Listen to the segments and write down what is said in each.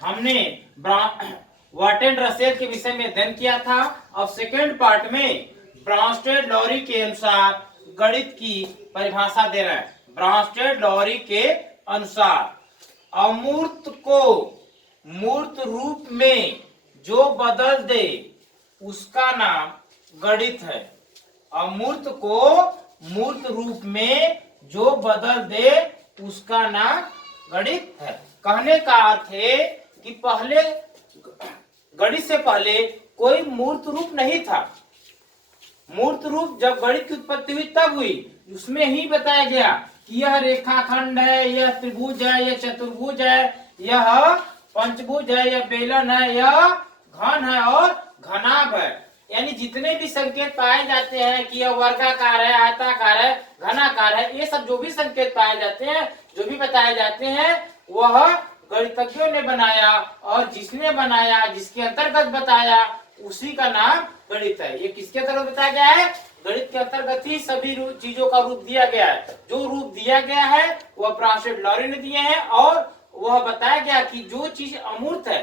हमने Wharton Russell के विषय में अध्ययन किया था। अब सेकेंड पार्ट में ब्रांस्टेड लॉरी के अनुसार गणित की परिभाषा दे रहे हैं। ब्रांस्टेड लॉरी के अनुसार अमूर्त को मूर्त रूप में जो बदल दे उसका नाम गणित है। अमूर्त को मूर्त रूप में जो बदल दे उसका नाम गणित है। कहने का अर्थ है कि पहले गणित से पहले कोई मूर्त रूप नहीं था। मूर्त रूप जब गणित की उत्पत्ति हुई तब हुई। उसमें ही बताया गया कि यह रेखाखंड है, यह त्रिभुज है, यह चतुर्भुज है, यह पंचभुज है, यह बेलन है, यह घन है और घनाभ है। यानी जितने भी संकेत पाए जाते हैं कि यह वर्गाकार है, आयताकार है, घनाकार है, ये सब जो भी संकेत पाए जाते हैं, जो भी बताए जाते हैं, वह गणितज्ञों ने बनाया और जिसने बनाया, जिसके अंतर्गत बताया, उसी का नाम गणित है। ये किसके अंतर्गत बताया गया है? गणित के अंतर्गत ही सभी चीजों का रूप दिया गया है। जो रूप दिया गया है वह ब्रांस्टेड लॉरी ने दिए हैं और वह बताया गया कि जो चीज अमूर्त है,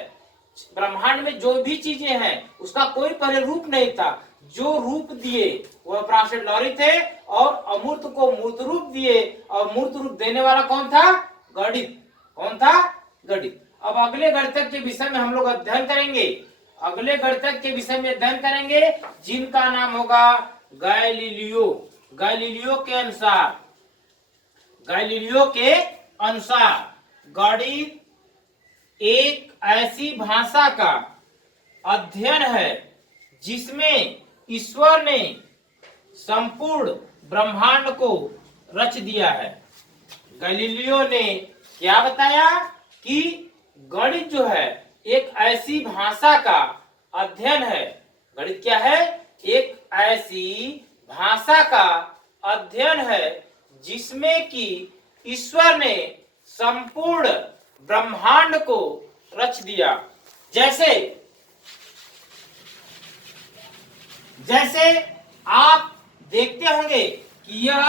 ब्रह्मांड में जो भी चीजें हैं उसका कोई पहले रूप नहीं था। जो रूप दिए वह ब्रांस्टेड लॉरी थे और अमूर्त को मूर्त रूप दिए और मूर्त रूप देने वाला कौन था? गणित। कौन था? गणित। अब अगले गणितज्ञ के विषय में हम लोग अध्ययन करेंगे। अगले गणितज्ञ के विषय में अध्ययन करेंगे जिनका नाम होगा गैलीलियो। गैलीलियो के अनुसार गणित एक ऐसी भाषा का अध्ययन है जिसमें ईश्वर ने संपूर्ण ब्रह्मांड को रच दिया है। गैलीलियो ने क्या बताया कि गणित जो है एक ऐसी भाषा का अध्ययन है। गणित क्या है? एक ऐसी भाषा का अध्ययन है जिसमें कि ईश्वर ने संपूर्ण ब्रह्मांड को रच दिया। जैसे आप देखते होंगे कि यह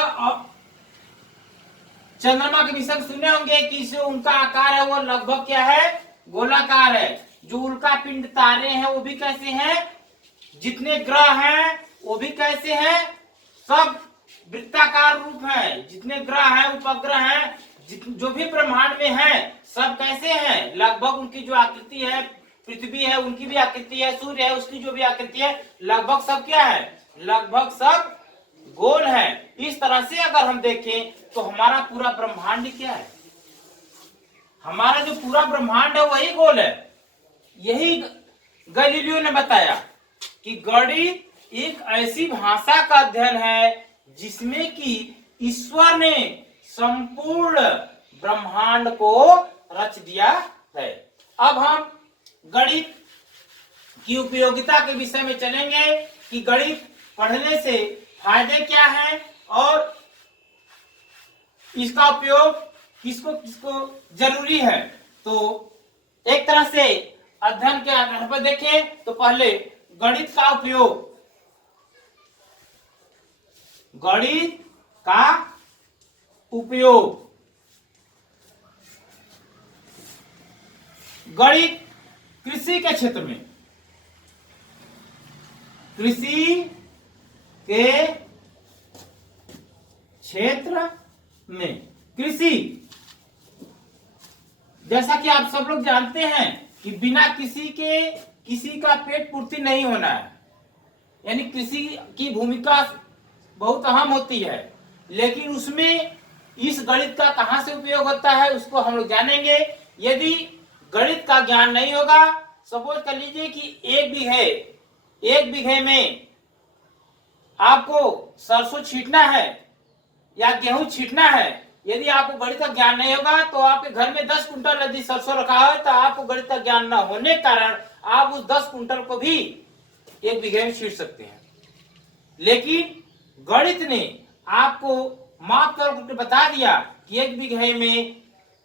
चंद्रमा के विषय सुने होंगे कि जो उनका आकार है वो लगभग क्या है? गोलाकार है। जो उल्का पिंड तारे हैं वो भी कैसे हैं? जितने ग्रह हैं वो भी कैसे हैं? सब वृत्ताकार रूप है। जितने ग्रह हैं, उपग्रह हैं, जो भी ब्रह्मांड में है, सब कैसे हैं? लगभग उनकी जो आकृति है, पृथ्वी है उनकी भी आकृति है, सूर्य है उसकी जो भी आकृति है, लगभग सब क्या है? लगभग सब गोल है। इस तरह से अगर हम देखें तो हमारा पूरा ब्रह्मांड क्या है? हमारा जो पूरा ब्रह्मांड है वही गोल है। यही गैलीलियो ने बताया कि गणित एक ऐसी भाषा का अध्ययन है जिसमें कि ईश्वर ने संपूर्ण ब्रह्मांड को रच दिया है। अब हम गणित की उपयोगिता के विषय में चलेंगे कि गणित पढ़ने से फायदे क्या हैं और इसका उपयोग किसको किसको जरूरी है। तो एक तरह से अध्ययन के आधार पर देखें तो पहले गणित का उपयोग। गणित का उपयोग गणित कृषि के क्षेत्र में, कृषि के क्षेत्र में, कृषि जैसा कि आप सब लोग जानते हैं कि बिना किसी का पेट पूर्ति नहीं होना है। यानी कृषि की भूमिका बहुत अहम होती है, लेकिन उसमें इस गणित का कहां से उपयोग होता है उसको हम लोग जानेंगे। यदि गणित का ज्ञान नहीं होगा, सपोज कर लीजिए कि एक बीघे में आपको सरसों छींटना है या गेहूं छींटना है। यदि आपको गणित का ज्ञान नहीं होगा तो आपके घर में 10 कुंटल यदि सरसों रखा है तो आपको गणित का ज्ञान न होने के कारण आप उस 10 कुंटल को भी एक बीघे में छींट सकते हैं। लेकिन गणित ने आपको माप करके बता दिया कि एक बीघे में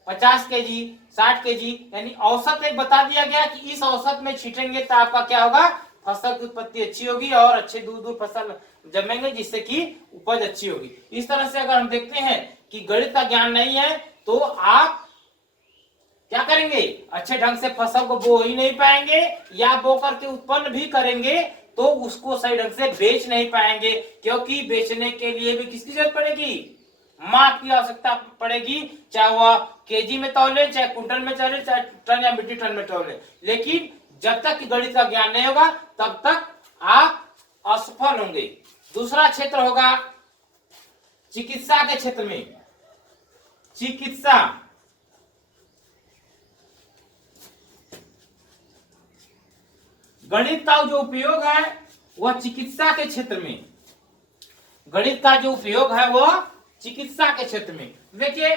50 केजी, 60 केजी, यानी औसत एक बता दिया गया कि इस औसत में छीटेंगे तो आपका क्या होगा? फसल की उत्पत्ति अच्छी होगी और अच्छे दूर फसल जमेंगे जिससे कि उपज अच्छी होगी। इस तरह से अगर हम देखते हैं कि गणित का ज्ञान नहीं है तो आप क्या करेंगे, अच्छे ढंग से फसल को बो ही नहीं पाएंगे, या बो करके उत्पन्न भी करेंगे तो उसको सही ढंग से बेच नहीं पाएंगे, क्योंकि बेचने के लिए भी किसकी जरूरत पड़ेगी, माप की आवश्यकता पड़ेगी, चाहे वह केजी में तौले, चाहे कुंटल में तौले, चाहे टन या मीट्रिक टन में तौले। लेकिन जब तक कि गणित का ज्ञान नहीं होगा तब तक आप असफल होंगे। दूसरा क्षेत्र होगा चिकित्सा के क्षेत्र में। चिकित्सा, गणित का जो उपयोग है वह चिकित्सा के क्षेत्र में, गणित का जो उपयोग है वह चिकित्सा के क्षेत्र में। देखिए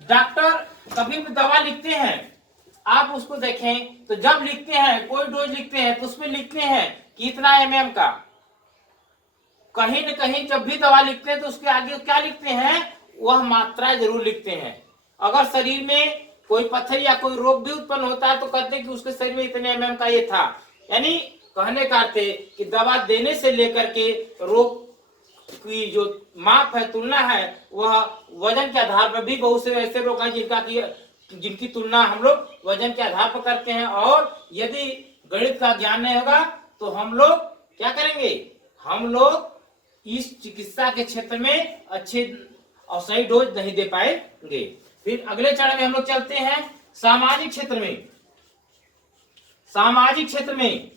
डॉक्टर कभी भी दवा लिखते हैं, आप उसको देखें तो जब लिखते हैं कोई डोज लिखते हैं तो उसमें लिखते हैं कि इतना एमएम का, कहीं न कहीं जब भी दवा लिखते हैं तो उसके आगे क्या लिखते हैं, वह मात्रा जरूर लिखते हैं। अगर शरीर में कोई पत्थर या कोई रोग भी उत्पन्न होता है तो कहते हैं कि उसके शरीर में इतने एमएम का ये था, यानी कहने का अर्थ है कि दवा देने से लेकर के रोग की जो माप है, तुलना है, वह वजन के आधार पर भी बहुत से ऐसे रोग हैं जिनकी तुलना हम लोग वजन के आधार पर करते हैं। और यदि गणित का ज्ञान नहीं होगा तो हम लोग क्या करेंगे, हम लोग इस चिकित्सा के क्षेत्र में अच्छे और सही डोज नहीं दे पाएंगे। फिर अगले चरण में हम लोग चलते हैं सामाजिक क्षेत्र में। सामाजिक क्षेत्र में,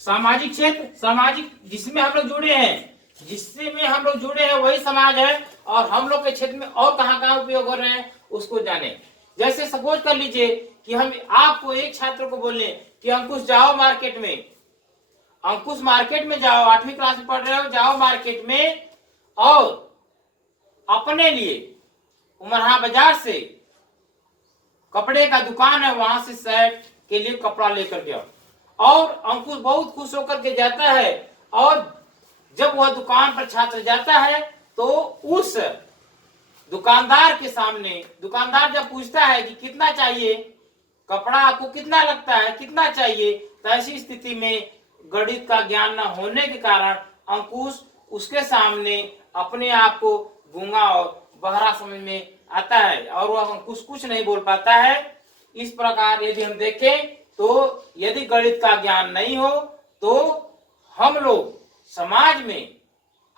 सामाजिक क्षेत्र, सामाजिक जिसमें हम लोग जुड़े हैं, जिससे में हम लोग जुड़े हैं वही समाज है, और हम लोग के क्षेत्र में और कहाँ उपयोग हो रहे हैं उसको जाने। जैसे सपोज कर लीजिए कि हम आपको एक छात्र को बोले कि अंकुश जाओ मार्केट में, अंकुश मार्केट में जाओ, 8वीं क्लास में पढ़ रहे हो, जाओ मार्केट में और अपने लिए उमरहा बाजार से कपड़े का दुकान है, वहां से शर्ट के लिए कपड़ा लेकर के आओ। और अंकुश बहुत खुश होकर के जाता है, और जब वह दुकान पर छात्र जाता है तो उस दुकानदार के सामने, दुकानदार जब पूछता है कि कितना चाहिए कपड़ा, आपको कितना लगता है, कितना चाहिए, तो ऐसी स्थिति में गणित का ज्ञान न होने के कारण अंकुश उसके सामने अपने आप को गूंगा और बहरा समझ में आता है, और वह अंकुश कुछ नहीं बोल पाता है। इस प्रकार यदि हम देखें तो यदि गणित का ज्ञान नहीं हो तो हम लोग समाज में,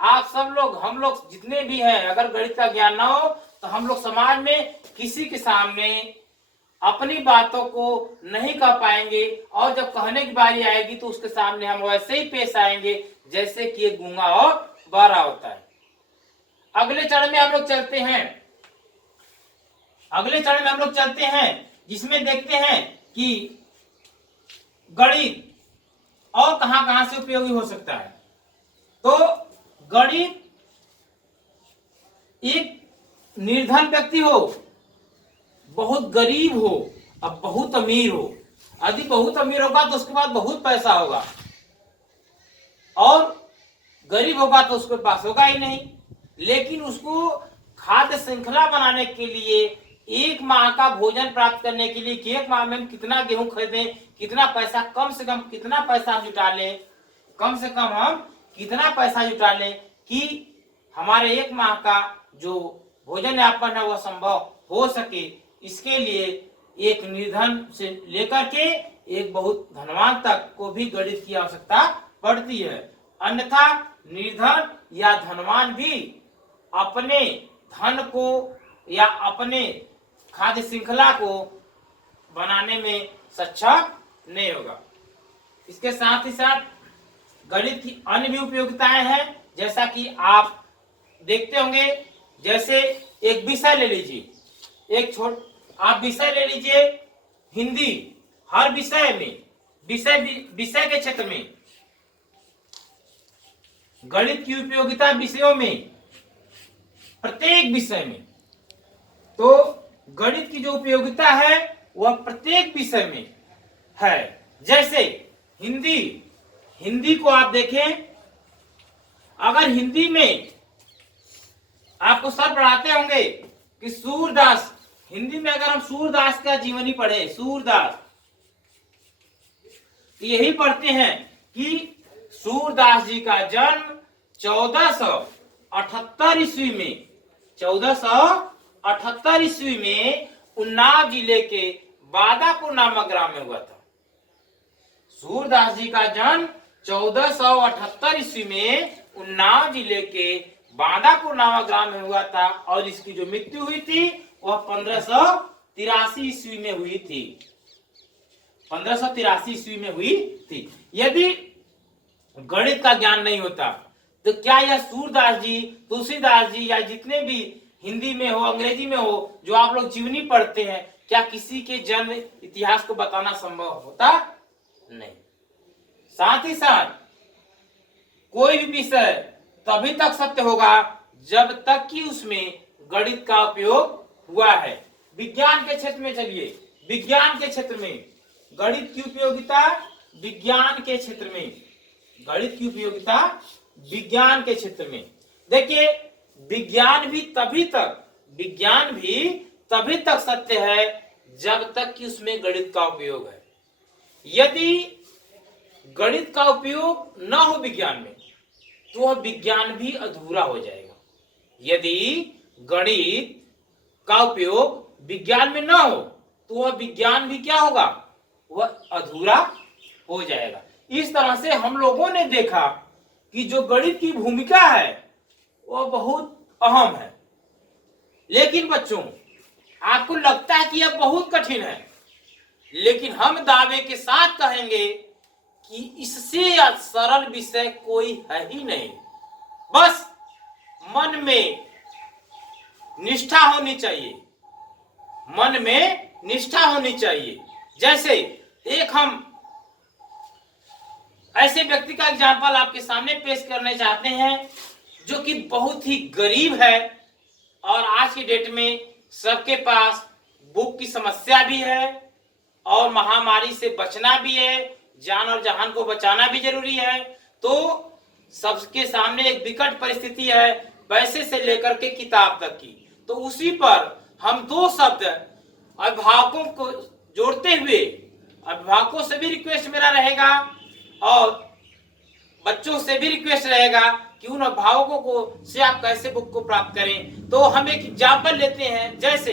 आप सब लोग, हम लोग जितने भी हैं, अगर गणित का ज्ञान ना हो तो हम लोग समाज में किसी के सामने अपनी बातों को नहीं कह पाएंगे, और जब कहने की बारी आएगी तो उसके सामने हम वैसे ही पेश आएंगे जैसे कि एक गूंगा और बहरा होता है। अगले चरण में हम लोग चलते हैं, अगले चरण में हम लोग चलते हैं जिसमें देखते हैं कि गणित और कहां से उपयोगी हो सकता है। तो गणित, एक निर्धन व्यक्ति हो, बहुत गरीब हो, अब बहुत अमीर हो, यदि बहुत अमीर होगा तो उसके पास बहुत पैसा होगा, और गरीब होगा तो उसके पास होगा ही नहीं। लेकिन उसको खाद्य श्रृंखला बनाने के लिए, एक माह का भोजन प्राप्त करने के लिए कि एक माह में हम कितना गेहूं खरीदें, कितना पैसा, कम से कम कितना पैसा हम जुटा लें, कम से कम हम कितना पैसा जुटा लें कि हमारे एक माह का जो भोजन यापन है वह संभव हो सके। इसके लिए एक निर्धन से लेकर के एक बहुत धनवान तक को भी गणित की आवश्यकता पड़ती है। अन्यथा निर्धन या धनवान भी अपने धन को या अपने खाद्य श्रृंखला को बनाने में सक्षम नहीं होगा। इसके साथ ही साथ गणित की अन्य भी उपयोगिताएं हैं, जैसा कि आप देखते होंगे। जैसे एक विषय ले लीजिए, आप विषय ले लीजिए हिंदी, हर विषय में, विषय के क्षेत्र में गणित की उपयोगिता विषयों में, प्रत्येक विषय में। तो गणित की जो उपयोगिता है वह प्रत्येक विषय में है। जैसे हिंदी को आप देखें, अगर हिंदी में आपको सर पढ़ाते होंगे कि सूरदास, हिंदी में अगर हम सूरदास का जीवनी पढ़े, सूरदास, यही पढ़ते हैं कि सूरदास जी का जन्म 1478 ईस्वी में, 1478 1878 ईस्वी में उन्नाव जिले के बादापुर नामक ग्राम में हुआ था। सूरदास जी का जन्म 1478 ईस्वी में उन्नाव जिले के बादापुर नामक ग्राम में हुआ था और इसकी जो मृत्यु हुई थी वह 1583 ईस्वी में हुई थी। 1583 ईस्वी में हुई थी। यदि गणित का ज्ञान नहीं होता तो क्या यह सूरदास जी, तुलसीदास जी या जितने भी हिंदी में हो, अंग्रेजी में हो, जो आप लोग जीवनी पढ़ते हैं, क्या किसी के जन्म इतिहास को बताना संभव होता? नहीं। साथ ही साथ कोई भी विषय तभी तक सत्य होगा जब तक कि उसमें गणित का उपयोग हुआ है। विज्ञान के क्षेत्र में चलिए, विज्ञान के क्षेत्र में गणित की उपयोगिता, विज्ञान के क्षेत्र में गणित की उपयोगिता, विज्ञान के क्षेत्र में देखिए, विज्ञान भी तभी तक सत्य है जब तक कि उसमें गणित का उपयोग है। यदि गणित का उपयोग न हो विज्ञान में तो वह विज्ञान भी अधूरा हो जाएगा। यदि गणित का उपयोग विज्ञान में न हो तो वह विज्ञान भी क्या होगा? वह अधूरा हो जाएगा। इस तरह से हम लोगों ने देखा कि जो गणित की भूमिका है वह बहुत अहम है। लेकिन बच्चों, आपको लगता है कि यह बहुत कठिन है, लेकिन हम दावे के साथ कहेंगे कि इससे सरल विषय कोई है ही नहीं। बस मन में निष्ठा होनी चाहिए, मन में निष्ठा होनी चाहिए। जैसे एक हम ऐसे व्यक्ति का एग्जाम्पल आपके सामने पेश करने चाहते हैं जो कि बहुत ही गरीब है और आज की डेट में सबके पास भूख की समस्या भी है और महामारी से बचना भी है, जान और जहान को बचाना भी जरूरी है। तो सबके सामने एक विकट परिस्थिति है, पैसे से लेकर के किताब तक की। तो उसी पर हम दो शब्द अभिभावकों को जोड़ते हुए, अभिभावकों से भी रिक्वेस्ट मेरा रहेगा और बच्चों से भी रिक्वेस्ट रहेगा कि उन अभिभावकों को से आप कैसे बुक को प्राप्त करें। तो हम एक एग्जाम्पल लेते हैं। जैसे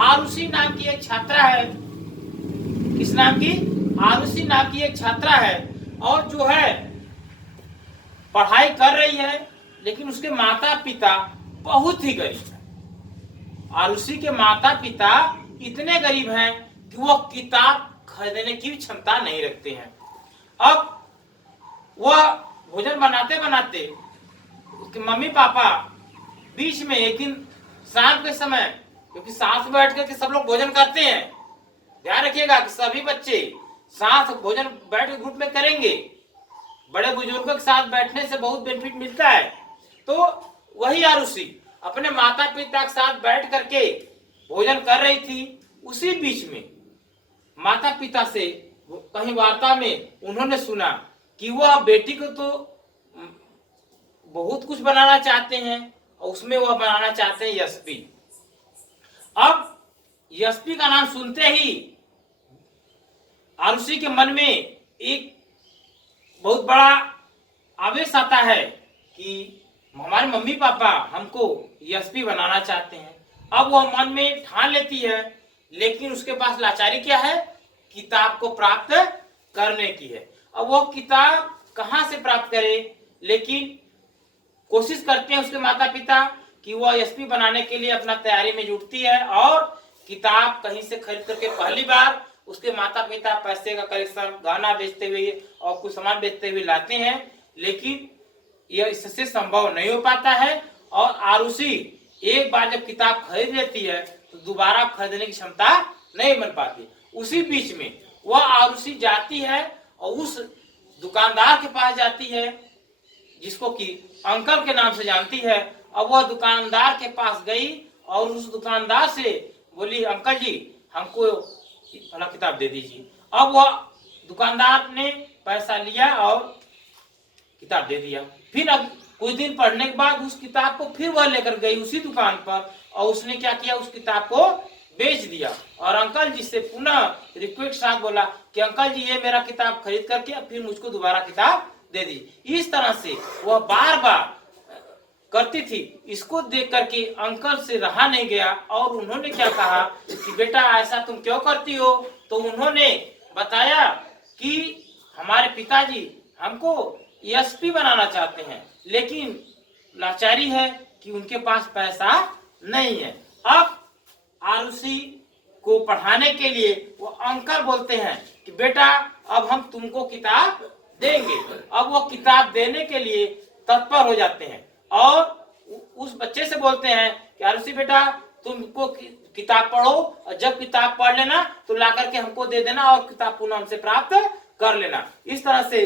आरुषि नाम की एक छात्रा है, किस नाम की? आरुषि नाम की एक छात्रा है और जो है पढ़ाई कर रही है, लेकिन उसके माता पिता बहुत ही गरीब हैं। आरुषि के माता पिता इतने गरीब हैं कि वो किताब खरीदने की भी क्षमता नहीं रखते हैं। अब वह भोजन बनाते बनाते उसके मम्मी पापा बीच में एक दिन शाम के समय, क्योंकि साथ बैठ करके सब लोग भोजन करते हैं, ध्यान रखिएगा कि सभी बच्चे साथ भोजन बैठ के ग्रुप में करेंगे। बड़े बुजुर्गों के साथ बैठने से बहुत बेनिफिट मिलता है। तो वही आरुषि अपने माता पिता के साथ बैठ करके भोजन कर रही थी। उसी बीच में माता पिता से कहीं वार्ता में उन्होंने सुना कि वह बेटी को तो बहुत कुछ बनाना चाहते हैं और उसमें वह बनाना चाहते हैं यशपी। अब यशपी का नाम सुनते ही आरुषि के मन में एक बहुत बड़ा आवेश आता है कि हमारे मम्मी पापा हमको यशपी बनाना चाहते हैं। अब वह मन में ठान लेती है, लेकिन उसके पास लाचारी क्या है? किताब को प्राप्त करने की है। अब वो किताब कहाँ से प्राप्त करे? लेकिन कोशिश करते हैं उसके माता पिता कि वह एसपी बनाने के लिए अपना तैयारी में जुटती है और किताब कहीं से खरीद करके पहली बार उसके माता पिता पैसे का कलेक्शन, गहना बेचते हुए और कुछ सामान बेचते हुए लाते हैं, लेकिन यह इससे संभव नहीं हो पाता है। और आरुषि एक बार जब किताब खरीद लेती है तो दोबारा खरीदने की क्षमता नहीं बन पाती। उसी बीच में वह आरुषि जाती है और उस दुकानदार के पास जाती है जिसको कि अंकल के नाम से जानती है। अब वह दुकानदार के पास गई और उस दुकानदार से बोली, अंकल जी हमको वाला किताब दे दीजिए। अब वह दुकानदार ने पैसा लिया और किताब दे दिया। फिर अब कुछ दिन पढ़ने के बाद उस किताब को फिर वह लेकर गई उसी दुकान पर और उसने क्या किया, उस किताब को बेच दिया और अंकल जी से पुनः रिक्वेस्ट साथ बोला कि अंकल जी ये मेरा किताब खरीद करके फिर मुझको दोबारा किताब दे दी। इस तरह से वह बार बार करती थी। इसको देख करके अंकल से रहा नहीं गया और उन्होंने क्या कहा कि बेटा ऐसा तुम क्यों करती हो। तो उन्होंने बताया कि हमारे पिताजी हमको एसपी बनाना चाहते हैं, लेकिन लाचारी है कि उनके पास पैसा नहीं है। अब आरुषि को पढ़ाने के लिए वो अंकल बोलते हैं कि बेटा अब हम तुमको किताब देंगे। अब वो किताब देने के लिए तत्पर हो जाते हैं और उस बच्चे से बोलते हैं कि आरुषि बेटा तुमको किताब पढ़ो और जब किताब पढ़ लेना तो ला करके हमको दे देना और किताब पुनः हमसे प्राप्त कर लेना। इस तरह से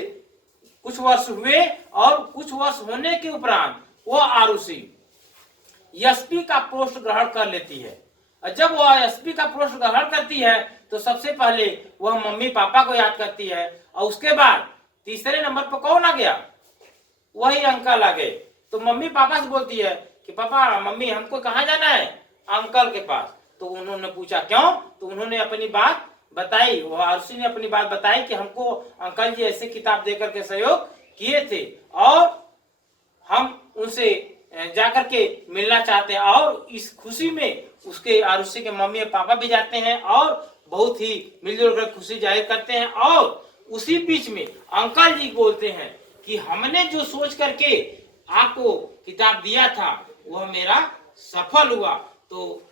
कुछ वर्ष हुए और कुछ वर्ष होने के उपरांत वो आरुषि एसपी का पोस्ट ग्रहण कर लेती है। और जब वह एसपी का पोस्ट ग्रहण करती है तो सबसे पहले वह मम्मी पापा को याद करती है और उसके बाद तीसरे नंबर पर कौन आ गया, वही अंकल आ गए। तो मम्मी पापा से बोलती है कि पापा मम्मी हमको कहाँ जाना है, अंकल के पास। तो उन्होंने पूछा क्यों, तो उन्होंने अपनी बात बताई, वो आरुषि ने अपनी बात बताई कि हमको अंकल जी ऐसे किताब देकर के सहयोग किए थे और हम उनसे जाकर के मिलना चाहते हैं। और इस खुशी में उसके आरुषि के मम्मी और पापा भी जाते हैं और बहुत ही मिलजुल कर खुशी जाहिर करते हैं। और उसी बीच में अंकल जी बोलते हैं कि हमने जो सोच करके आपको किताब दिया था वह मेरा सफल हुआ। तो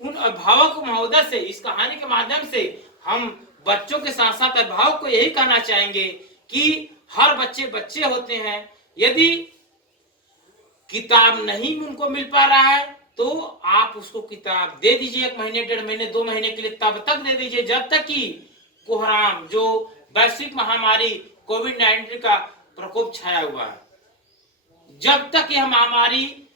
उन अभिभावक महोदय से इस कहानी के माध्यम से हम बच्चों के साथ साथ अभिभावक को यही कहना चाहेंगे कि हर बच्चे बच्चे होते हैं। यदि किताब नहीं उनको मिल पा रहा है तो आप उसको किताब दे दीजिए, 1 महीने 1.5 महीने 2 महीने के लिए तब तक दे दीजिए जब तक कि कोहराम जो वैश्विक महामारी कोविड-19 का प्रकोप छाया हुआ है, जब तक यह महामारी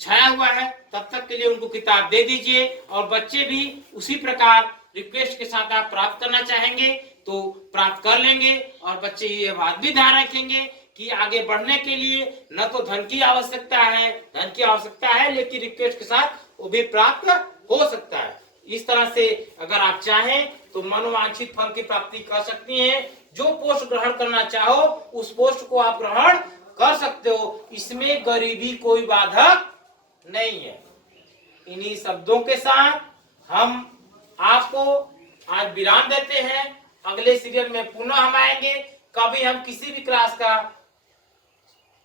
छाया हुआ है तब तक के लिए उनको किताब दे दीजिए। और बच्चे भी उसी प्रकार रिक्वेस्ट के साथ आप प्राप्त करना चाहेंगे तो प्राप्त कर लेंगे। और बच्चे ये बात भी ध्यान रखेंगे कि आगे बढ़ने के लिए न तो धन की आवश्यकता है लेकिन रिक्वेस्ट के साथ वो भी प्राप्त हो सकता है। इस तरह से अगर आप चाहें तो मनोवांछित फल की प्राप्ति कर सकती हैं। जो पोस्ट ग्रहण करना चाहो उस पोस्ट को आप ग्रहण कर सकते हो, इसमें गरीबी कोई बाधक नहीं है। इन्हीं शब्दों के साथ हम आपको आज विराम देते हैं। अगले सीरियल में पुनः हम आएंगे। कभी हम किसी भी क्लास का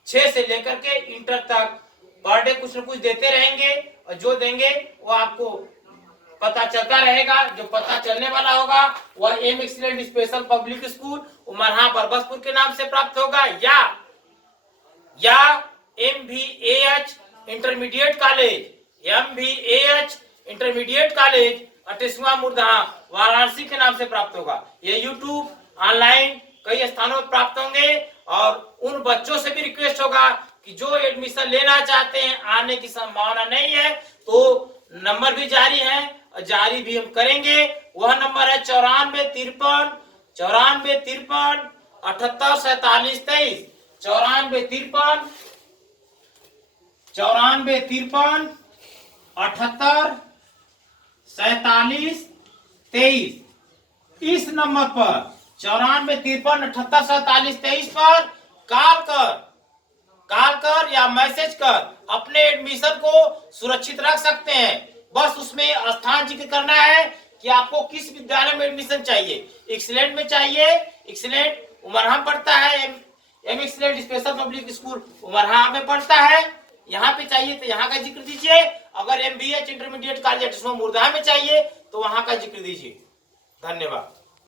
6 से लेकर के इंटर तक पर डे कुछ न कुछ देते रहेंगे और जो देंगे वो आपको पता चलता रहेगा। जो पता चलने वाला होगा वह M excellent special public school Umarha Barbaspur के नाम से प्राप्त होगा या MVAH intermediate college Atesua Murdaha Varanasi के नाम से प्राप्त होगा। ये यूट्यूब ऑनलाइन कई स्थानों पर प्राप्त होंगे। और उन बच्चों से भी रिक्वेस्ट होगा कि जो एडमिशन लेना चाहते हैं, आने की संभावना नहीं है तो नंबर भी जारी है और जारी भी हम करेंगे। वह नंबर है 9453 78 47 23 9453 78 47 23। इस नंबर पर 9453 78 47 23 पर कॉल कर या मैसेज कर अपने एडमिशन को सुरक्षित रख सकते हैं। बस उसमें स्थान जिक्र करना है कि आपको किस विद्यालय में एडमिशन चाहिए। एक्सीलेंट में चाहिए, एक्सीलेंट उमरहा पढ़ता है, M excellent special public school Umarha में पढ़ता है, यहाँ पे चाहिए तो यहाँ का जिक्र दीजिए। अगर MVH इंटरमीडिएट कॉलेज मुर्दा में चाहिए तो वहां का जिक्र दीजिए। धन्यवाद।